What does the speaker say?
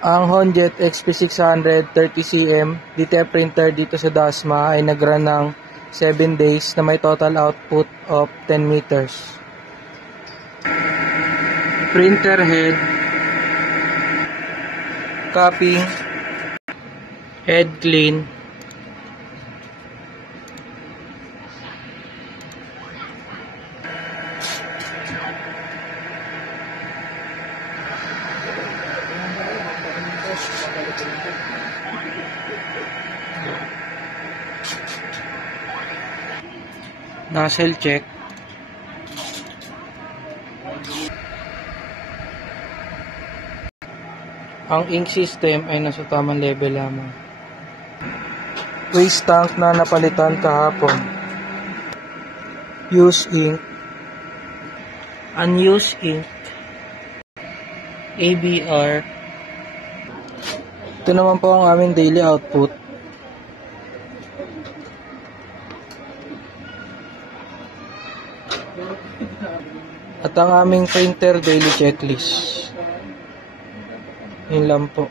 Ang Honjet XP600 30cm DTF printer dito sa Dasma ay nag-run ng 7 days na may total output of 10 meters. Printer head, capping, head clean, nozzle check, ang ink system ay nasa tamang level lamang. Waste tank na napalitan kahapon. Used ink, unused ink, ABR. Ito naman po ang aming daily output. At ang aming printer daily checklist. Yun lang po.